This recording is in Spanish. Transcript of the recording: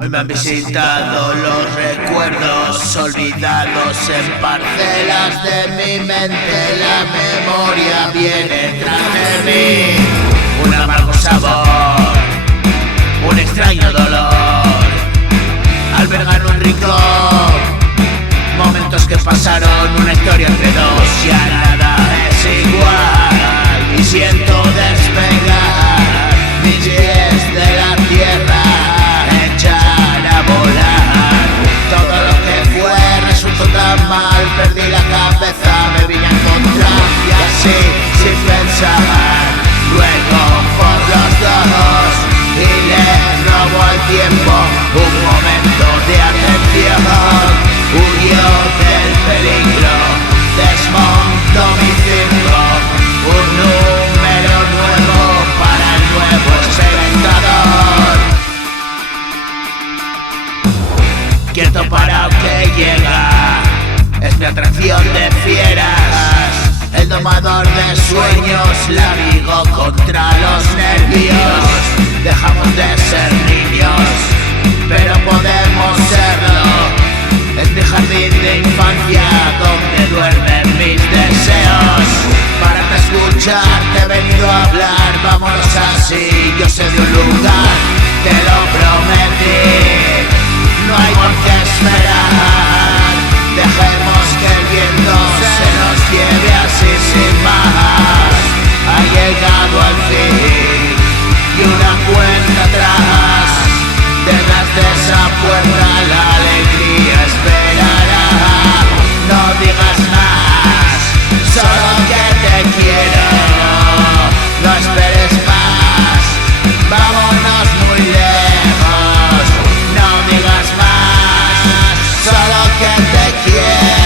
Hoy me han visitado los recuerdos olvidados en parcelas de mi mente. La memoria viene tras de mí. Un amargo sabor, un extraño dolor, albergan un rincón. Momentos que pasaron, una historia entre dos. Ya nada es igual y siento despegar mis pies de la tierra, echar a volar. Todo lo que fue resultó tan mal, perdí la cabeza, me vine a encontrar. Y así, sin pensar, luego por los dos y le robo al tiempo un momento de atención. Huyó del peligro, desmonto mi circo, un número nuevo para el nuevo espectador. Quieto parado que llega, es mi atracción de fieras, el domador de sueños, la digo contra los nervios. Dejamos de ser niños, pero podemos serlo. Es mi jardín de infancia donde duermen mis deseos. Para escucharte he venido a hablar, vámonos así, yo sé de un lugar, te lo prometí. No hay por qué esperar, dejemos que el viento se nos lleve así sin más. Ha llegado al fin y una cuenta atrás, detrás de esa puerta la alegría esperará. No digas más, solo que te quiero, no esperes más, vámonos muy lejos. No digas más, solo que te quiero.